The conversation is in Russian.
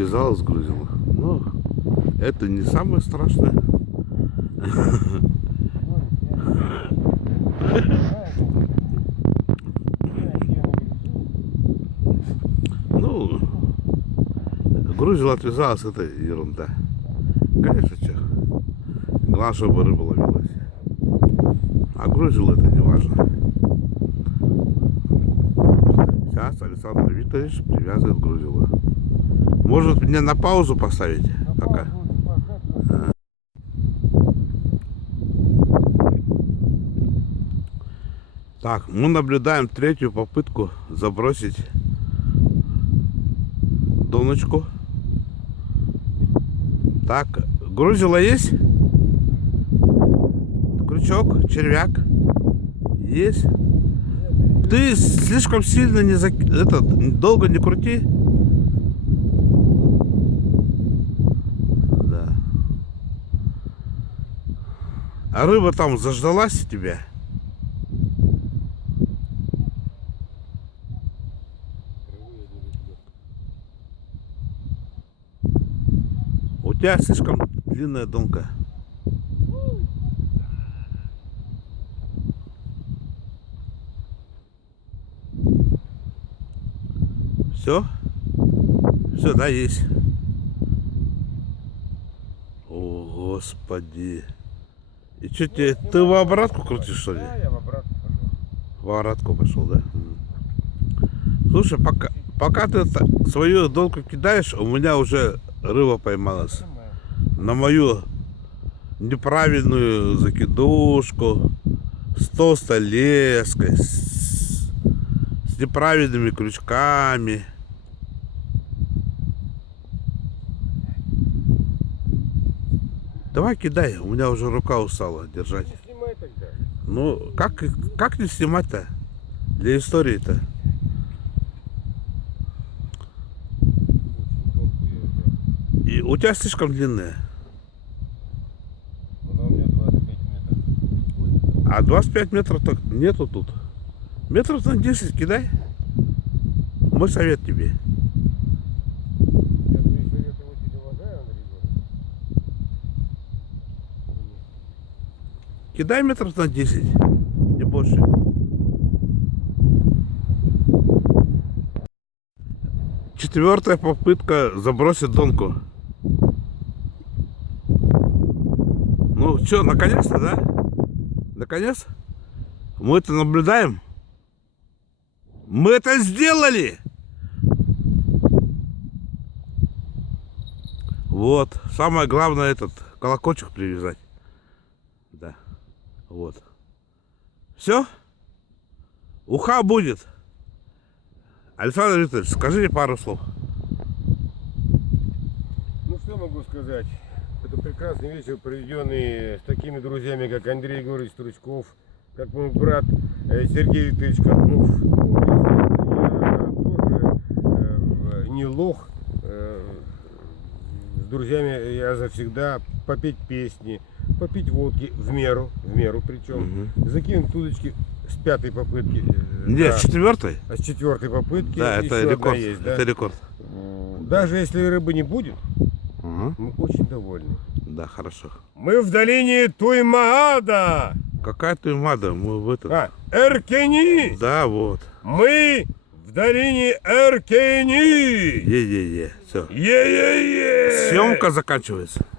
отвязала, сгрузила. Ну, это не самое страшное. Ну, грузил, отвязалась, это ерунда. Конечно, что. Главное, чтобы рыба ловилась. А грузил, это не важно. Сейчас Александр Викторович привязывает грузила. Может мне на паузу поставить? Пока. Так, мы наблюдаем третью попытку забросить доночку. Так, грузило есть? Крючок, червяк. Есть. Ты слишком сильно не долго не крути. Да. А рыба там заждалась тебя? У тебя слишком длинная донка. Все? Все, да, есть. О, Господи. И что тебе, ты в обратку крутишь, что ли? Да, я в обратку пошел. В обратку пошел, да? Слушай, пока ты свою донку кидаешь, у меня уже рыба поймалась. На мою неправильную закидушку, с толстой леской, с неправильными крючками. Давай кидай, у меня уже рука устала держать. Не снимай тогда. Ну, как не снимать-то? Для истории-то. И у тебя слишком длинная. Она у меня 25 метров. А 25 метров так нету тут. Метров на 10 кидай. Мой совет тебе. Я твои советы очень уважаю, Андрей Егорович. Кидай метров на 10. Не больше. Четвертая попытка забросить донку. Ну что, наконец-то, да? Наконец? Мы это наблюдаем? Мы это сделали! Вот. Самое главное этот колокольчик привязать. Да. Вот. Все? Уха будет. Александр Викторович, скажите пару слов. Ну что могу сказать? Это прекрасный вечер, проведенный с такими друзьями, как Андрей Егорович Стручков, как мой брат Сергей Викторович Копнов. Ну, естественно, я тоже не лох. С друзьями я завсегда попеть песни, попить водки в меру причем, закинуть удочки с пятой попытки. Нет, да, с четвертой? а с четвертой попытки Да, это еще рекорд. одна есть, да? Это рекорд. Даже если рыбы не будет, Угу. мы очень довольны. Да, хорошо. Мы в долине Туймаада. Какая ты мада? Мы в этом. Эркени. Да, вот. Мы в долине Эркени. Е-е-е. Все. Е-е-е. Съемка заканчивается.